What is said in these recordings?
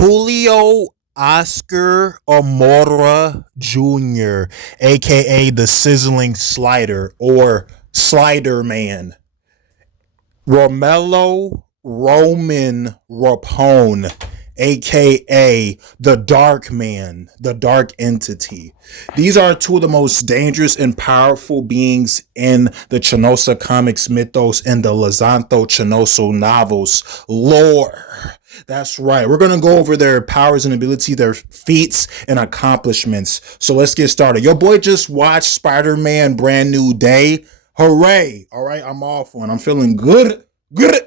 Julio Oscar Amora Jr., aka the Sizzling Slider or Slider Man. Romello Roman Rapone, aka the Dark Man, the Dark Entity. These are two of the most dangerous and powerful beings in the Chanosa comics mythos and the LuZanto Chanoso novels lore. That's right. We're going to go over their powers and abilities, their feats and accomplishments. So let's get started. Your boy just watched Spider-Man Brand New Day. Hooray. All right, I'm off one. I'm feeling good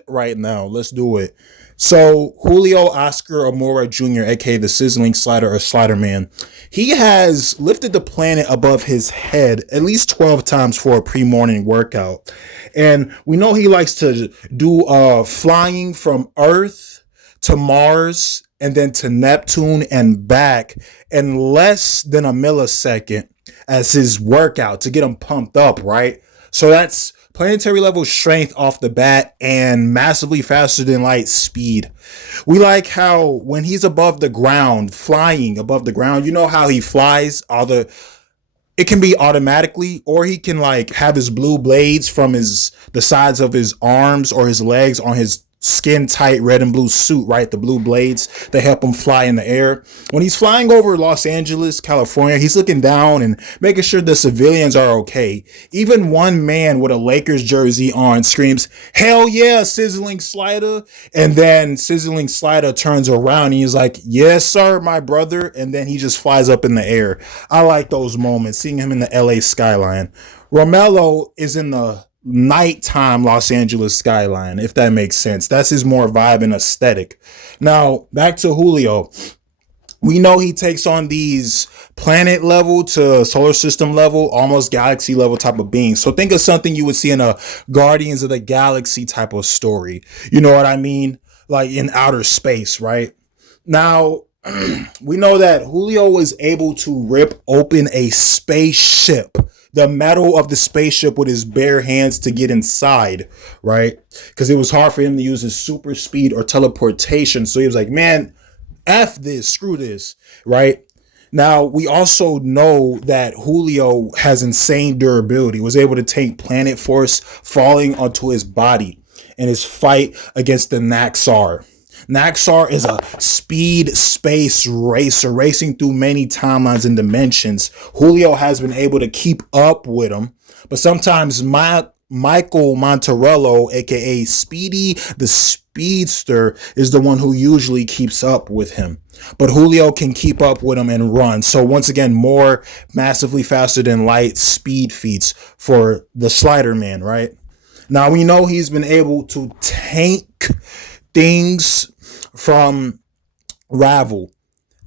right now. Let's do it. So Julio Oscar Amora Jr., aka the Sizzling Slider or Slider Man, he has lifted the planet above his head at least 12 times for a pre-morning workout. And we know he likes to do flying from Earth to Mars and then to Neptune and back in less than a millisecond as his workout to get him pumped up, right? So that's planetary level strength off the bat and massively faster than light speed. We like how when he's above the ground, flying above the ground, you know how he flies, it can be automatically, or he can like have his blue blades from the sides of his arms or his legs on his skin tight red and blue suit, right? The blue blades, they help him fly in the air. When he's flying over Los Angeles, California, he's looking down and making sure the civilians are okay. Even one man with a Lakers jersey on screams, "Hell yeah, Sizzling Slider." And then Sizzling Slider turns around and he's like, "Yes, sir, my brother." And then he just flies up in the air. I like those moments, seeing him in the LA skyline. Romello is in the nighttime Los Angeles skyline, if that makes sense. That's his more vibe and aesthetic. Now, back to Julio. We know he takes on these planet level to solar system level, almost galaxy level type of beings. So think of something you would see in a Guardians of the Galaxy type of story. You know what I mean? Like in outer space, right? Now, we know that Julio was able to rip open a spaceship, the metal of the spaceship, with his bare hands to get inside, right? Because it was hard for him to use his super speed or teleportation. So he was like, man, F this, screw this, right? Now, we also know that Julio has insane durability, was able to take planet force falling onto his body in his fight against the Naxar. Naxar is a speed space racer racing through many timelines and dimensions. Julio has been able to keep up with him, but sometimes Michael Monterello, aka Speedy the Speedster, is the one who usually keeps up with him. But Julio can keep up with him and run. So once again, more massively faster than light speed feats for the Slider Man, right? Now we know he's been able to tank things from Ravel.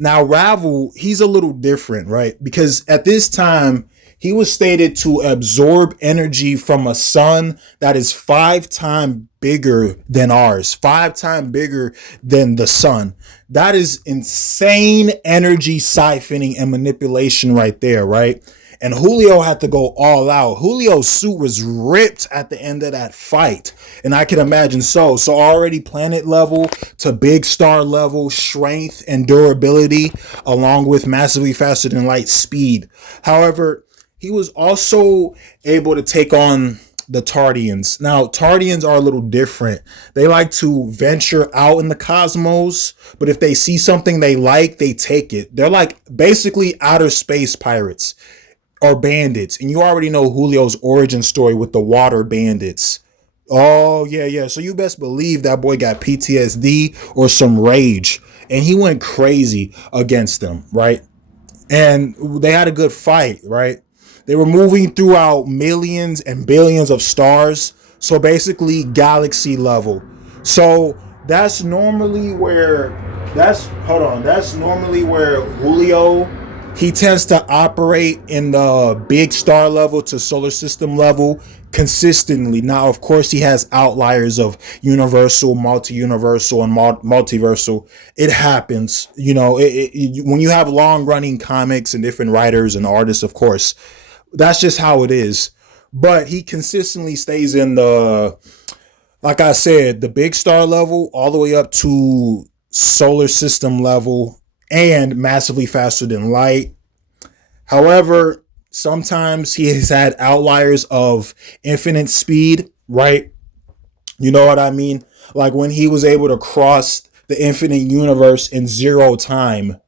Now, Ravel, he's a little different, right? Because at this time, he was stated to absorb energy from a sun that is 5 times bigger than ours, 5 times bigger than the sun. That is insane energy siphoning and manipulation right there, right? And Julio had to go all out. Julio's suit was ripped at the end of that fight. And I can imagine so. So already planet level to big star level, strength and durability, along with massively faster than light speed. However, he was also able to take on the Tardians. Now, Tardians are a little different. They like to venture out in the cosmos, but if they see something they like, they take it. They're like basically outer space pirates or bandits. And you already know Julio's origin story with the water bandits. Oh, yeah. So you best believe that boy got PTSD or some rage. And he went crazy against them, right? And they had a good fight, right? They were moving throughout millions and billions of stars. So basically galaxy level. So that's normally where Julio, he tends to operate in the big star level to solar system level consistently. Now, of course, he has outliers of universal, multi-universal, and multiversal. It happens, you know, when you have long-running comics and different writers and artists, of course, that's just how it is. But he consistently stays in the, like I said, the big star level all the way up to solar system level, and massively faster than light. However, sometimes he has had outliers of infinite speed, right? You know what I mean? Like when he was able to cross the infinite universe in zero time.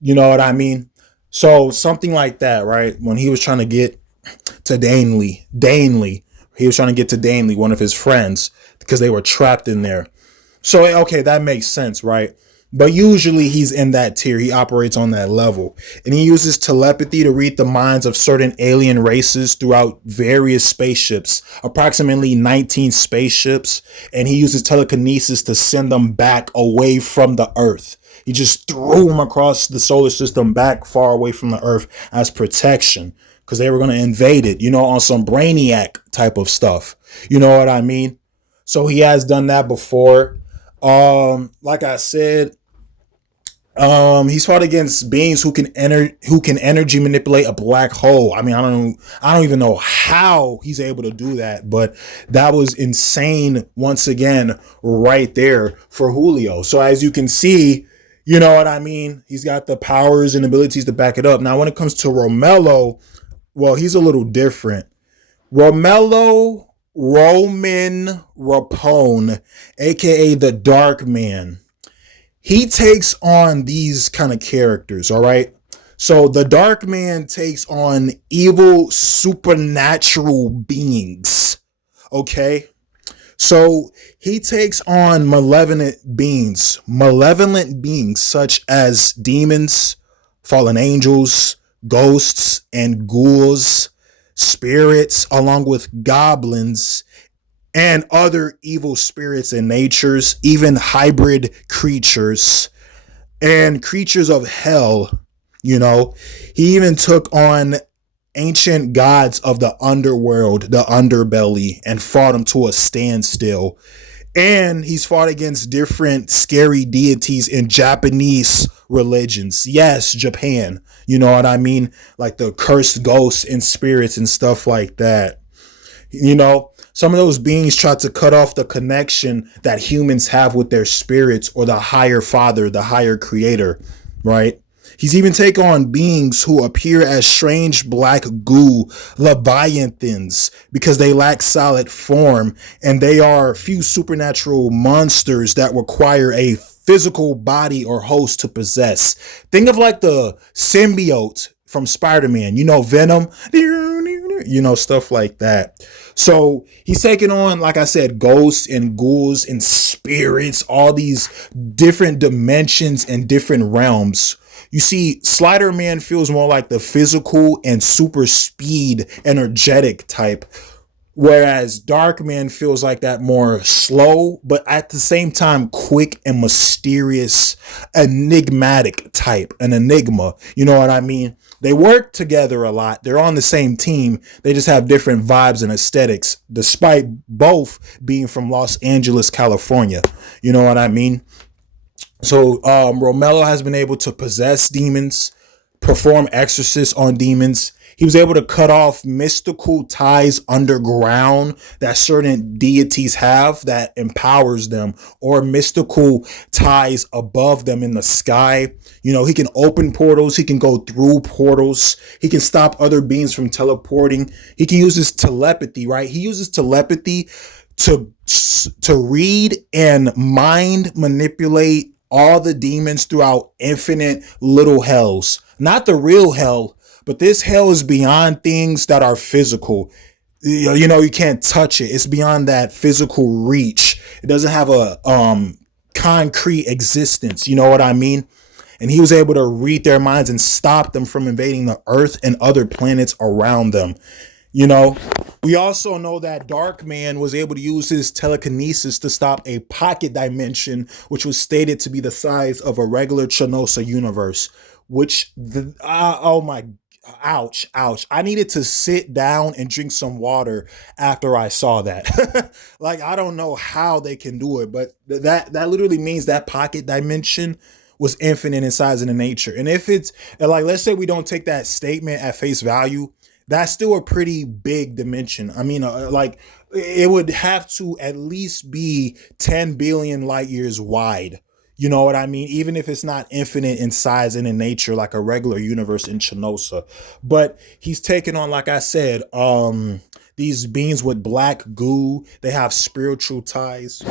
You know what I mean? So something like that, right? When he was trying to get to Danley, he was trying to get to Danley, one of his friends, because they were trapped in there. So okay, that makes sense, right? But usually he's in that tier. He operates on that level. And he uses telepathy to read the minds of certain alien races throughout various spaceships, approximately 19 spaceships. And he uses telekinesis to send them back away from the Earth. He just threw them across the solar system back far away from the Earth as protection because they were going to invade it, on some brainiac type of stuff. You know what I mean? So he has done that before. Like I said, he's fought against beings who can energy manipulate a black hole. I mean, I don't even know how he's able to do that, but that was insane once again right there for Julio. So as you can see, you know what I mean? He's got the powers and abilities to back it up. Now, when it comes to Romello, well, he's a little different. Romello Roman Rapone, aka the Dark Man. He takes on these kind of characters, all right? So the Dark Man takes on evil supernatural beings, okay? So he takes on malevolent beings such as demons, fallen angels, ghosts, and ghouls, spirits, along with goblins and other evil spirits and natures, even hybrid creatures and creatures of hell. He even took on ancient gods of the underworld, the underbelly, and fought them to a standstill. And he's fought against different scary deities in Japanese religions. Yes, Japan. You know what I mean? Like the cursed ghosts and spirits and stuff like that. Some of those beings try to cut off the connection that humans have with their spirits or the higher father, the higher creator, right? He's even taken on beings who appear as strange black goo leviathans because they lack solid form, and they are few supernatural monsters that require a physical body or host to possess. Think of like the symbiote from Spider-Man, Venom, stuff like that. So he's taking on, like I said, ghosts and ghouls and spirits, all these different dimensions and different realms. You see, Slider Man feels more like the physical and super speed, energetic type, whereas Dark Man feels like that more slow, but at the same time, quick and mysterious, enigmatic type, an enigma. You know what I mean? They work together a lot. They're on the same team. They just have different vibes and aesthetics, despite both being from Los Angeles, California. You know what I mean? So Romello has been able to possess demons, perform exorcists on demons. He was able to cut off mystical ties underground that certain deities have that empowers them, or mystical ties above them in the sky. He can open portals. He can go through portals. He can stop other beings from teleporting. He can use his telepathy, right? He uses telepathy to read and mind manipulate all the demons throughout infinite little hells. Not the real hell, but this hell is beyond things that are physical. You can't touch it. It's beyond that physical reach. It doesn't have a concrete existence. You know what I mean? And he was able to read their minds and stop them from invading the Earth and other planets around them. We also know that Dark Man was able to use his telekinesis to stop a pocket dimension, which was stated to be the size of a regular Chanosa universe. Oh my, ouch. I needed to sit down and drink some water after I saw that. Like, I don't know how they can do it, but that literally means that pocket dimension was infinite in size and in nature. And if it's like, let's say we don't take that statement at face value, that's still a pretty big dimension. I mean, like it would have to at least be 10 billion light years wide. You know what I mean? Even if it's not infinite in size and in nature like a regular universe in Chanosa. But he's taken on, like I said, these beings with black goo. They have spiritual ties.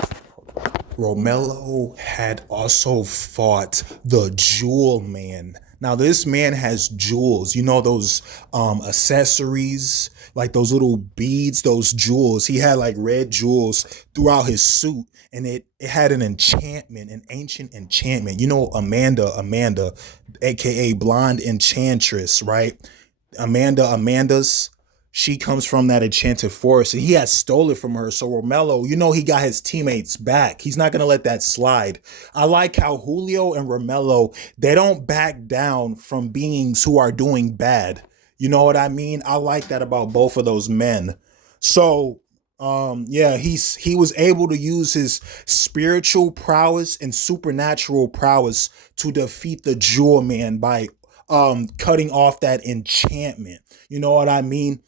Romello had also fought the Jewel Man. Now, this man has jewels, you know, those accessories, like those little beads, those jewels. He had like red jewels throughout his suit, and it had an enchantment, an ancient enchantment. You know, Amanda, aka Blonde Enchantress, right? Amanda's, she comes from that enchanted forest, and he had stole it from her. So Romello, you know, he got his teammates back. He's not gonna let that slide. I like how Julio and Romello, they don't back down from beings who are doing bad. You know what I mean? I like that about both of those men. So yeah, he was able to use his spiritual prowess and supernatural prowess to defeat the Jewel Man by cutting off that enchantment. You know what I mean?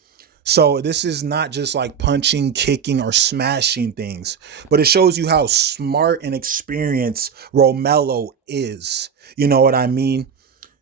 So this is not just like punching, kicking, or smashing things, but it shows you how smart and experienced Romello is. You know what I mean?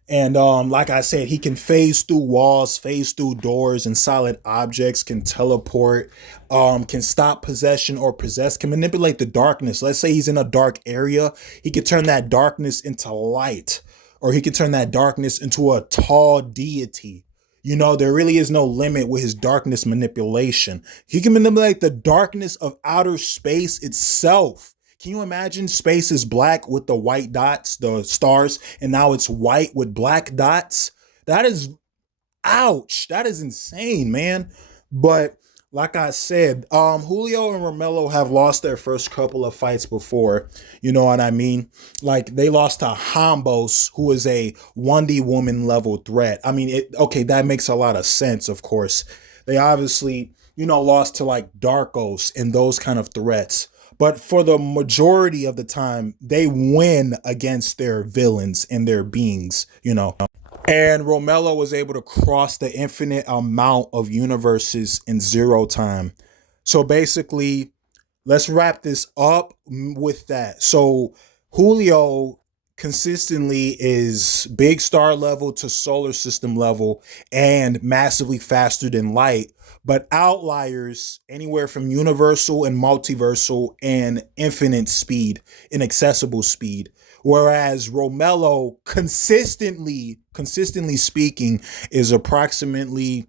And like I said, he can phase through walls, phase through doors and solid objects, can teleport, can stop possession or possess, can manipulate the darkness. Let's say he's in a dark area, he could turn that darkness into light, or he could turn that darkness into a tall deity. You know, there really is no limit with his darkness manipulation. He can manipulate the darkness of outer space itself. Can you imagine space is black with the white dots, the stars, and now it's white with black dots? That is, ouch. That is insane, man. But like I said, Julio and Romello have lost their first couple of fights before. You know what I mean? Like they lost to Hambos, who is a Wonder Woman level threat. I mean, okay, that makes a lot of sense, of course. They obviously, you know, lost to like Darkos and those kind of threats. But for the majority of the time, they win against their villains and their beings, you know. And Romello was able to cross the infinite amount of universes in zero time. So basically, let's wrap this up with that. So Julio consistently is big star level to solar system level and massively faster than light, but outliers anywhere from universal and multiversal and infinite speed, inaccessible speed. Whereas Romello consistently speaking, is approximately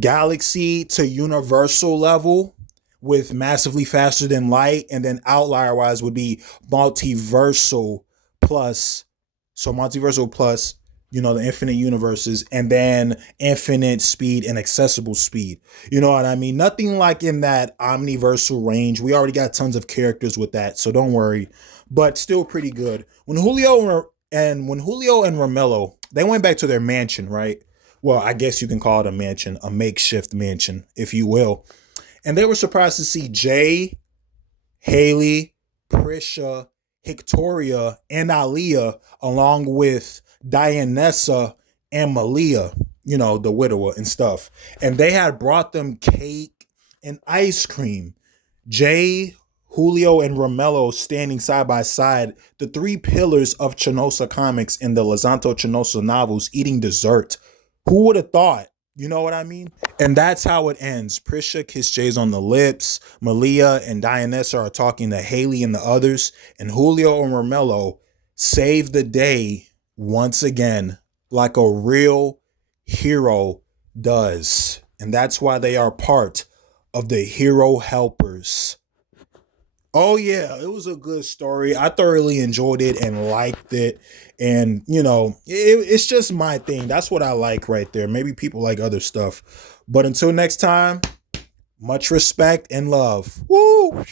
galaxy to universal level with massively faster than light, and then outlier wise would be multiversal plus. So multiversal plus, you know, the infinite universes, and then infinite speed and accessible speed. You know what I mean? Nothing like in that omniversal range. We already got tons of characters with that, so don't worry. But still pretty good. When Julio and Romello, they went back to their mansion, right? Well, I guess you can call it a mansion, a makeshift mansion, if you will. And they were surprised to see Jay, Haley, Prisha, Victoria, and Aliyah, along with Dianessa and Malia, you know, the widower and stuff. And they had brought them cake and ice cream. Jay, Julio, and Romello standing side by side, the three pillars of Chanosa comics in the LuZanto Chanosa novels, eating dessert. Who would have thought? You know what I mean? And that's how it ends. Prisha kissed Jay's on the lips. Malia and Dianessa are talking to Haley and the others. And Julio and Romello save the day once again, like a real hero does. And that's why they are part of the Hero Helpers. Oh yeah, it was a good story. I thoroughly enjoyed it and liked it. And you know, it's just my thing. That's what I like right there. Maybe people like other stuff. But until next time, much respect and love. Woo!